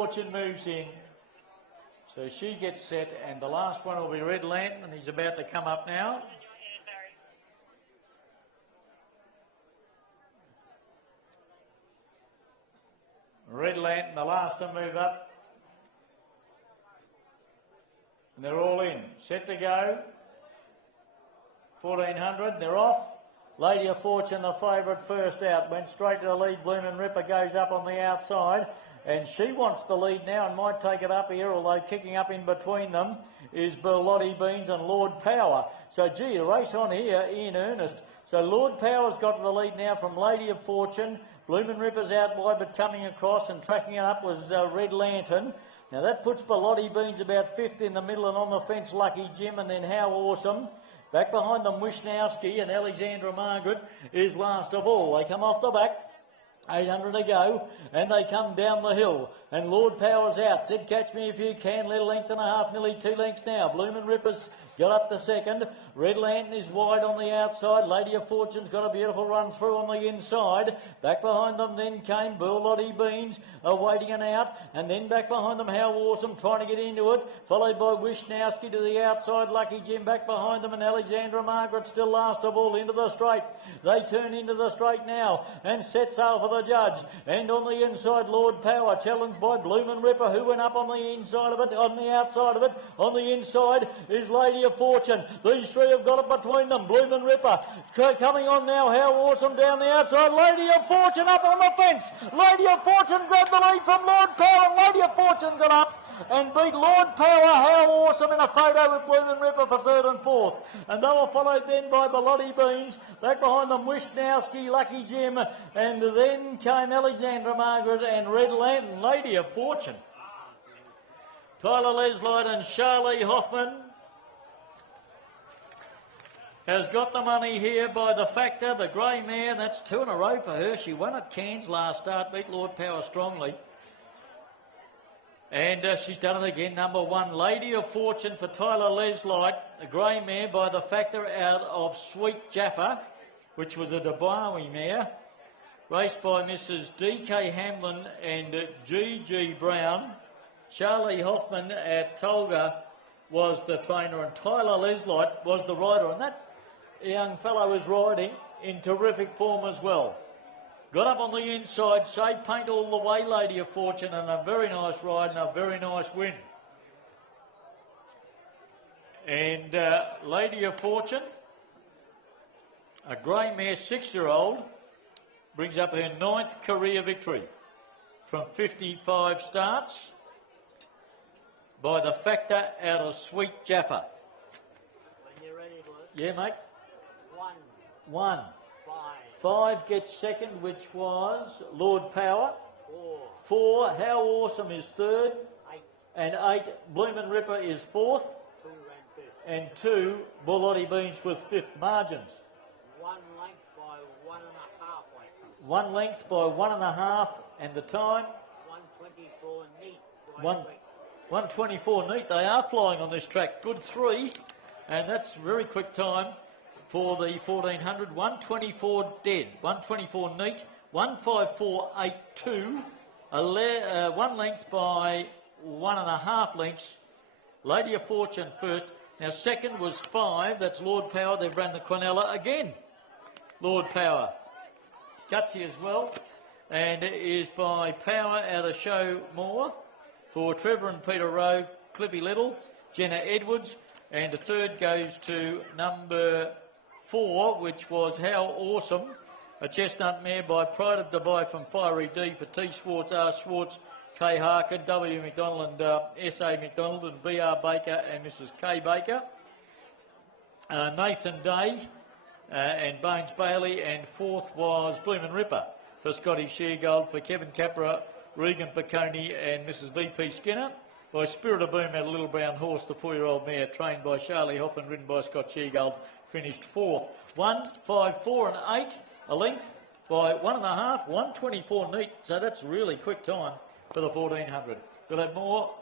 Fortune moves in, so she gets set, and the last one will be Red Lantern, and he's about to come up now. Red Lantern, the last to move up. And they're all in. Set to go. 1400, they're off. Lady of Fortune, the favourite, first out. Went straight to the lead. Bloomin' Ripper goes up on the outside. And she wants the lead now and might take it up here, although kicking up in between them is Berlotti Beans and Lord Power. So, gee, a race on here in earnest. So Lord Power's got the lead now from Lady of Fortune. Bloomin' Ripper's out wide, but coming across and tracking it up was Red Lantern. Now that puts Berlotti Beans about fifth in the middle, and on the fence Lucky Jim, and then How Awesome. Back behind them Wishnowski, and Alexandra Margaret is last of all. They come off the back. 800 to go, and they come down the hill, and Lord Power's out. Said catch me if you can. Little length and a half, nearly 2 lengths now. Bloomin' Rippers got up to second. Red Lantern is wide on the outside. Lady of Fortune's got a beautiful run through on the inside. Back behind them then came Berlotti Beans, awaiting an out, and then back behind them How Awesome trying to get into it, followed by Wishnowski to the outside. Lucky Jim back behind them, and Alexandra Margaret still last of all into the straight. They turn into the straight now and set sail for the judge. And on the inside, Lord Power challenged by Bloomin' Ripper, who went up on the inside of it, on the outside of it. On the inside is Lady of Fortune. These three have got it between them. Bloomin' Ripper coming on now. How Awesome down the outside. Lady of Fortune up on the fence. Lady of Fortune grabbed the lead from Lord Power, and Lady of Fortune got up and beat Lord Power. How Awesome in a photo with Bloomin' Ripper for third and fourth. And they were followed then by Berlotti Beans. Back behind them Wishnowski, Lucky Jim, and then came Alexandra Margaret and Red Lantern. Lady of Fortune. Tyler Leslight and Charlie Hoffman has got the money here by the Factor, the grey mare. That's 2 in a row for her. She won at Cairns last start, beat Lord Power strongly. And she's done it again. Number 1, Lady of Fortune for Tyler Leslight, the grey mare by the Factor out of Sweet Jaffa, which was a Dubai mare, raced by Mrs. D.K. Hamlin and G.G. Brown. Charlie Hoffman at Tolga was the trainer, and Tyler Leslight was the rider. And that young fellow is riding in terrific form as well. Got up on the inside, saved paint all the way, Lady of Fortune, and a very nice ride and a very nice win. And Lady of Fortune, a grey mare, 6-year-old, brings up her 9th career victory from 55 starts by the Factor out of Sweet Jaffa. When you're ready, Blue. Yeah, mate. 1, 1. 5 gets second, which was Lord Power. 4, How Awesome is third. 8. And 8, Bloomin' Ripper is fourth. 2 ran fifth. And 2, Berlotti Beans with fifth. Margins. 1 length by 1.5 lengths. 1 length by 1.5, and the time? 1:24 neat. 1:24 neat. They are flying on this track. Good 3, and that's very quick time for the 1400. 1:24 dead. 1:24 neat. 1:54.82. 1 length by 1.5 lengths. Lady of Fortune first. Now second was 5. That's Lord Power. They've run the Quinella again. Lord Power. Gutsy as well. And it is by Power out of Show More for Trevor and Peter Rowe, Clippy Little, Jenna Edwards. And the third goes to number 4, which was How Awesome, a chestnut mare by Pride of Dubai from Fiery D for T. Schwartz, R. Schwartz, K. Harkin, W. McDonald and S.A. McDonald, and B.R. Baker and Mrs. K. Baker. Nathan Day and Bones Bailey, and 4th was Bloomin' Ripper for Scotty Sheargold, for Kevin Capra, Regan Piccone and Mrs. V.P. Skinner. By Spirit of Boom, had a Little Brown Horse, the 4-year-old mare, trained by Charlie Hoppin, ridden by Scott Sheargold, finished 4th. 1, 5, 4 and 8, a length by 1.5, 1:24 neat. So that's really quick time for the 1400. We'll have more.